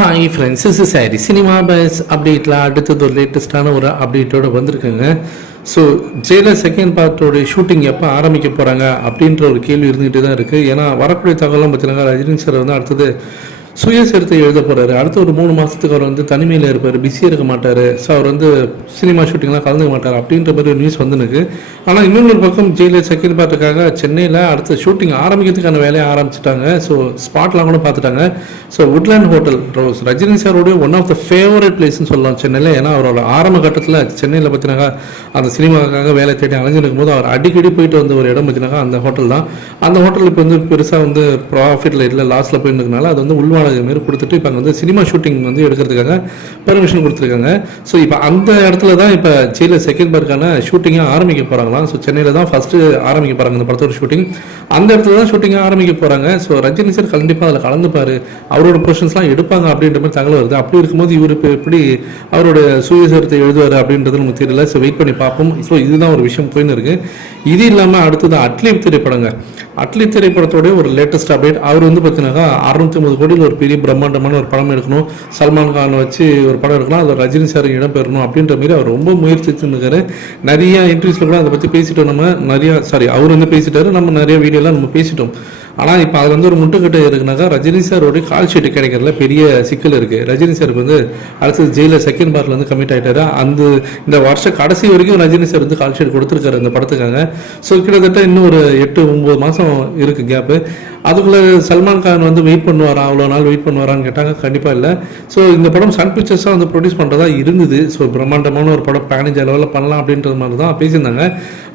Hi friends is sorry cinema base அப்டேட்டில் அடுத்தது ஒரு லேட்டஸ்டான ஒரு அப்டேட்டோட வந்திருக்குங்க. ஸோ ஜெயிலர் செகண்ட் பார்ட்டோட ஷூட்டிங் எப்போ ஆரம்பிக்க போகிறாங்க அப்படின்ற ஒரு கேள்வி இருந்துகிட்டு தான் இருக்குது ஏன்னா வரக்கூடிய தகவலாம் பார்த்தீங்கன்னா ரஜினி சார் வந்து அடுத்தது சுயசரித்தை எழுத போகிறாரு அடுத்த ஒரு மூணு மாதத்துக்கு அவர் வந்து தனிமையில் இருப்பார். பிஸியாக இருக்க மாட்டார். ஸோ அவர் வந்து சினிமா ஷூட்டிங்லாம் கலந்துக்க மாட்டார். அப்படின்ற மாதிரி ஒரு நியூஸ் வந்துனுக்கு ஆனால் இன்னொரு பக்கம் ஜெயிலர் செகண்ட் பார்ட்டுக்காக சென்னையில் அடுத்த ஷூட்டிங் ஆரம்பிக்கிறதுக்கான வேலையை ஆரம்பிச்சிட்டாங்க. ஸோ ஸ்பாட்லாம் கூட பார்த்துட்டாங்க. So woodland hotel rose Rajini சாரோடைய one of the favourite பிளேஸ்னு சொல்லலாம் சென்னையில். ஏன்னா அவரோட ஆரம்ப கட்டத்தில் சென்னையில் பார்த்தினாக்கா அந்த சினிமாவுக்காக வேலை தேடி அலைஞ்சிருக்கும் போது அவர் அடிக்கடி போயிட்டு வந்த ஒரு இடம் பார்த்தினாக்கா அந்த ஹோட்டல் தான். அந்த ஹோட்டல் இப்போ வந்து பெருசாக வந்து ப்ராஃபிட்டில் இல்லை லாஸில் போயிருந்ததுனால அது வந்து உள்வாடகை மாரி கொடுத்துட்டு இப்போ அங்கே வந்து சினிமா ஷூட்டிங் வந்து எடுக்கிறதுக்காக பெர்மிஷன் கொடுத்துருக்காங்க. ஸோ இப்போ அந்த இடத்துல தான் இப்போ ஜெயிலர் செகண்ட் பார்க்கான ஷூட்டிங்காக ஆரம்பிக்க போகிறாங்களாம் ஸோ சென்னையில் தான் ஃபஸ்ட்டு ஆரம்பிக்க போகிறாங்க இந்த படத்தோட ஷூட்டிங் அந்த இடத்துல தான் ஷூட்டிங்காக ஆரம்பிக்க போகிறாங்க ஸோ ரஜினி சார் கண்டிப்பாக அதில் கலந்துப்பார். அவரோட போர்ஷன்ஸ்லாம் எடுப்பாங்க அப்படின்ற மாதிரி தகவல் வருது. அப்படி இருக்கும்போது இவர் இப்போ எப்படி அவரோட சுயசரித்தை எழுதுவார் அப்படின்றது நமக்கு தெரியல. ஸோ வெயிட் பண்ணி பார்ப்போம். ஸோ இதுதான் ஒரு விஷயம் போயின்னு இருக்கு. இது இல்லாமல் அடுத்தது அட்லீப் திரைப்படங்க. அட்லி திரைப்படத்தோடைய ஒரு லேட்டஸ்ட் அப்டேட் அவர் வந்து பார்த்தீங்கன்னா அறுநூத்தி ஐம்பது கோடியில் ஒரு பெரிய பிரம்மாண்டமான ஒரு படம் எடுக்கணும். சல்மான் கான் வச்சு ஒரு படம் எடுக்கணும் அதில் ரஜினி சார் இடம் பெறணும் அப்படின்ற மாதிரி அவர் ரொம்ப முயற்சி நிறைய இன்டர்வியூஸில் கூட அதை பற்றி பேசிட்டோம் நம்ம. நிறையா சாரி அவர் வந்து பேசிட்டாரு. நம்ம நிறைய வீடியோலாம் நம்ம பேசிட்டோம். ஆனால் இப்போ அது வந்து ஒரு முட்டுக்கட்டை இருக்குனாக்கா ரஜினி சாரோடைய கால் ஷீட் கிடைக்கிறதுல பெரிய சிக்கல் இருக்குது ரஜினி சாருக்கு வந்து அடுத்தது ஜெயிலில் செகண்ட் பார்ட்டில் வந்து கமிட் ஆகிட்டாரு அந்த இந்த வருஷம் கடைசி வரைக்கும் ரஜினி சார் வந்து கால் ஷீட் கொடுத்துருக்காரு அந்த படத்துக்காக. ஸோ கிட்டத்தட்ட இன்னும் ஒரு எட்டு ஒம்பது மாதம் இருக்குது கேப்பு அதுக்குள்ளே சல்மான் கான் வந்து வெயிட் பண்ணுவாரா? அவ்வளோ நாள் வெயிட் பண்ணுவாரான்னு கேட்டாங்க. கண்டிப்பாக இல்லை. ஸோ இந்த படம் சன் பிக்சர்ஸாக வந்து ப்ரொடியூஸ் பண்ணுறதா இருந்தது. ஸோ பிரம்மாண்டமான ஒரு படம். பேனேஜ் அளவில் பண்ணலாம் அப்படின்றது மாதிரி தான் பேசியிருந்தாங்க.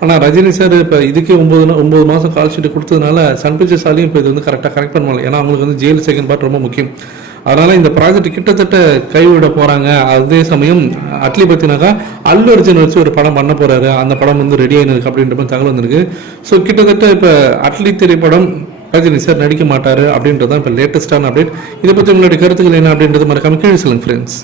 ஆனால் ரஜினி சார் இப்போ இதுக்கே ஒம்பது ஒம்பது மாதம் கால் ஷீட் கொடுத்ததுனால சன் பிக்சர்ஸாலையும் இப்போ இது வந்து கரெக்டாக கனெக்ட் பண்ண முடியல. ஏன்னா அவங்களுக்கு வந்து ஜெயில் செகண்ட் பார்ட் ரொம்ப முக்கியம். அதனால இந்த ப்ராஜெக்ட் கிட்டத்தட்ட கைவிட போறாங்க. அதே சமயம் அட்லி பத்தினாக்கா அல்லு அர்ஜுன் வச்சு ஒரு படம் பண்ண போறாரு. அந்த படம் வந்து ரெடி ஆயிருக்கு அப்படின்ற மாதிரி தகவல் வந்திருக்கு. ஸோ கிட்டத்தட்ட இப்போ அட்லி திரைப்படம் ரஜினி சார் நடிக்க மாட்டார் அப்படின்றது தான் இப்போ லேட்டஸ்டான அப்டேட் இதை பற்றி உங்களுடைய கருத்துக்கள் என்ன அப்படின்றது மறக்காமல் கீழே சொல்லுங்கள் ஃப்ரெண்ட்ஸ்